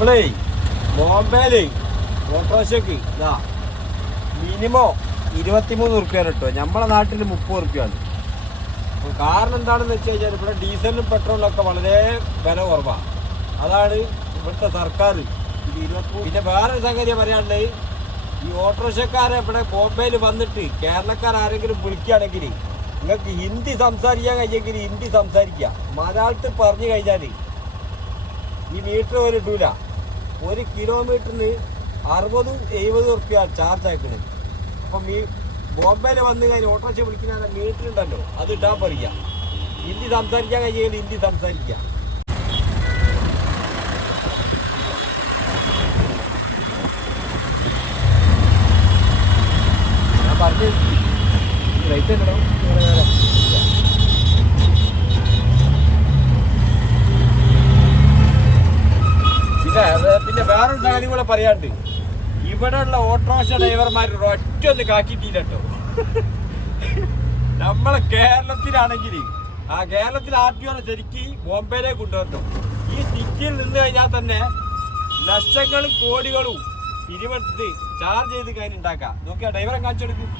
നമ്മളേ ബോംബെയിൽ ഷെക്കി ഇതാ മിനിമം ഇരുപത്തിമൂന്ന് റുപ്യ കേട്ടോ നമ്മളെ നാട്ടിൽ മുപ്പത് റുപ്യാണ് അപ്പോൾ കാരണം എന്താണെന്ന് വെച്ച് കഴിഞ്ഞാൽ ഇവിടെ ഡീസലിനും പെട്രോളിനും ഒക്കെ വളരെ വില കുറവാണ്. അതാണ് ഇവിടുത്തെ സർക്കാർ ഇത് ഇരുപത്തി പിന്നെ വേറൊരു സംഗതി പറയാണ്ട് ഈ ഓട്ടോറിക്ഷക്കാരെ ഇവിടെ ബോംബെയിൽ വന്നിട്ട് കേരളക്കാർ ആരെങ്കിലും വിളിക്കുകയാണെങ്കിൽ നിങ്ങൾക്ക് ഹിന്ദി സംസാരിക്കാൻ കഴിയെങ്കിൽ ഹിന്ദി സംസാരിക്കുക. മലയാളത്തിൽ പറഞ്ഞു കഴിഞ്ഞാൽ ഈ മീറ്റർ ഒരു ഇടൂല. ഒരു കിലോമീറ്ററിന് അറുപതും എഴുപതും ഉറുപ്പ്യ ചാർജ് ആക്കുന്നത് അപ്പം ഈ ബോംബെയിൽ വന്ന് കഴിഞ്ഞാൽ ഓട്ടോറിക്ഷ വിളിക്കുന്ന മീറ്റർ ഉണ്ടല്ലോ അത് ഇട്ടാൻ പറയുക ഹിന്ദി സംസാരിക്കാൻ കഴിയുമെങ്കിൽ ഹിന്ദി സംസാരിക്കുക ഞാൻ പറഞ്ഞു. റേറ്റ് ഉണ്ടോ ഇവിടെ പറയാണ്ട് ഇവിടെയുള്ള ഓട്ടോറിക്ഷ ഡ്രൈവർമാർ ഒറ്റ ഒന്ന് കാക്കിട്ടില്ല കേട്ടോ നമ്മളെ കേരളത്തിലാണെങ്കിൽ ആ കേരളത്തിൽ ആർ ടി ഒനെ ശരിക്ക് ബോംബെയിലേക്ക് കൊണ്ടുവരണം ഈ സിറ്റിയിൽ നിന്ന് കഴിഞ്ഞാൽ തന്നെ ലക്ഷങ്ങളും കോടികളും പിരിവെടുത്ത് ചാർജ് ചെയ്ത് കാര്യം ഉണ്ടാക്കാം. നോക്കിയാ ഡ്രൈവറെ കാണിച്ചെടുക്കും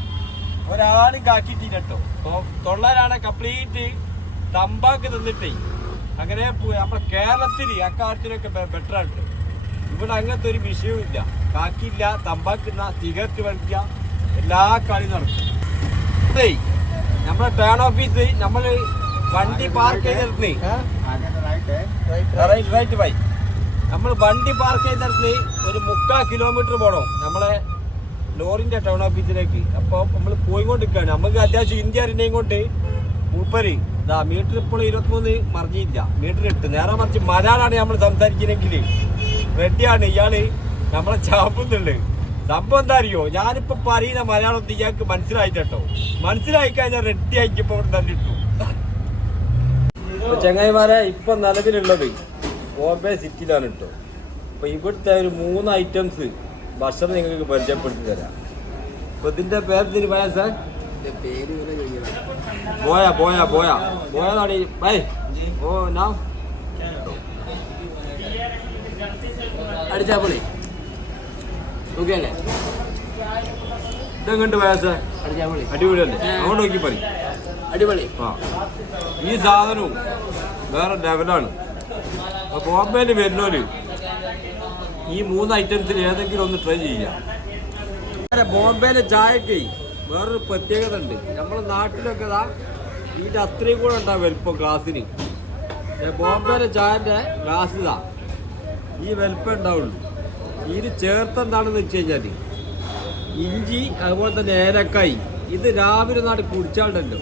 ഒരാളും കാക്കിട്ടില്ലട്ടോ കേട്ടോ തൊള്ളരാണ് കംപ്ലീറ്റ് തമ്പാക്ക് തിന്നിട്ടേ അങ്ങനെ നമ്മുടെ കേരളത്തിൽ അക്കാര്യത്തിനൊക്കെ ബെറ്റർ ആയിട്ട് ഇവിടെ അങ്ങനത്തെ ഒരു വിഷയവും ഇല്ല. കാക്കില്ല തമ്പാക്കുന്ന സിഗരറ്റ് വലിക്കുക എല്ലാ കളി നടക്കും. നമ്മളെ ടേൺ ഓഫീസ് നമ്മൾ വണ്ടി പാർക്ക് ചെയ്തിരുന്നേറ്റ് റൈറ്റ് ബൈ നമ്മൾ വണ്ടി പാർക്ക് ചെയ്തിരുന്ന ഒരു മുക്കാൽ കിലോമീറ്റർ പോകണം നമ്മളെ ലോറിന്റെ ടൗൺ ഓഫീസിലേക്ക്. അപ്പോൾ നമ്മൾ പോയിക്കൊണ്ടിരിക്കുകയാണ്. നമുക്ക് അത്യാവശ്യം ഇന്ത്യ അറിഞ്ഞേം കൊണ്ട് മൂപ്പര് ഇതാ മീറ്റർ ഇപ്പോൾ ഇരുപത്തിമൂന്ന് മറിഞ്ഞില്ല. മീറ്റർ ഇട്ട് നേരെ മറിച്ച് മലയാളമാണ് നമ്മൾ സംസാരിക്കുന്നെങ്കിൽ റെഡിയാണ്. ഇയാൾ നമ്മളെ ചാപ്പുന്നുണ്ട് സംഭവം എന്താ അറിയോ? ഞാനിപ്പോ പറയുന്ന മലയാളം ഇയാൾക്ക് മനസ്സിലായിട്ടോ മനസ്സിലായി കഴിഞ്ഞാൽ റെഡി ആയിക്കിപ്പോ ഇവിടെ തന്നെ ഇട്ടു. ചങ്ങായിമാരെ ഇപ്പൊ നിലവിലുള്ളത് ബോംബെ സിറ്റിയിലാണ് കേട്ടോ അപ്പൊ ഇവിടുത്തെ ഒരു മൂന്ന് ഐറ്റംസ് ഭക്ഷണം നിങ്ങൾക്ക് പരിചയപ്പെടുത്തി തരാം. അപ്പൊ ഇതിന്റെ പേര് പോയാ സാർ പോയാ. പോയാ പോയാ ബൈ ഓ നാ അടിച്ചാ പൊളി. ഓക്കെയല്ലേ ഇതെങ്ങോട്ട് പോയാ സാർ? അടിച്ചാ പൊളി. അടിപൊളിയല്ലേ? അങ്ങോട്ട് നോക്കി പറയും. അടിപൊളി. ആ. ഈ സാധനവും വേറെ ലെവലാണ്. ബോംബെയിൽ വരുന്നോര് ഈ മൂന്ന് ഐറ്റംസിൽ ഏതെങ്കിലും ഒന്ന് ട്രൈ ചെയ്യാം ബോംബെയിലെ ചായക്ക് വേറൊരു പ്രത്യേകത ഉണ്ട്. നമ്മുടെ നാട്ടിലൊക്കെ ഇതാ ഇതിന്റെ അത്രയും കൂടെ ഉണ്ടാവും വലിപ്പം ഗ്ലാസ്സിന്. ബോംബെയിലെ ചായന്റെ ഗ്ലാസ് ഇതാ. ഈ വലിപ്പം ഉണ്ടാവുള്ളൂ. ഇത് ചേർത്ത് എന്താണെന്ന് വെച്ച് കഴിഞ്ഞാൽ ഇഞ്ചി അതുപോലെ തന്നെ ഏലക്കായി. ഇത് രാവിലെ നാട് കുടിച്ചാളുണ്ടല്ലോ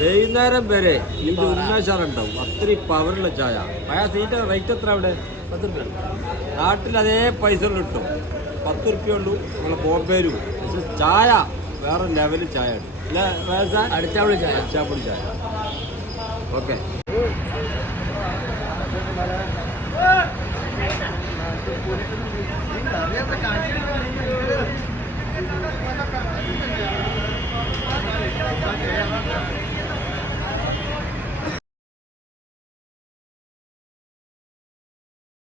വൈകുന്നേരം വരെ ഇത് ഉന്മേഷാണ് ഉണ്ടാവും അത്രയും പവറുള്ള ചായ. പഴയ സീറ്റ് റേറ്റ് എത്ര അവിടെ? നാട്ടിൽ അതേ പൈസ കിട്ടും. പത്ത് റുപ്യ ഉള്ളൂ. നമ്മളെ ബോംബെയിലും. പക്ഷെ ചായ വേറെ ലെവലിൽ ചായ ഉണ്ട്. അടിച്ചാപ്പിളി ചായ. അടിച്ചാപ്പിളി ചായ. ഓക്കെ.